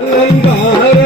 i'm Bye.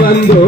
ಬಂದೋ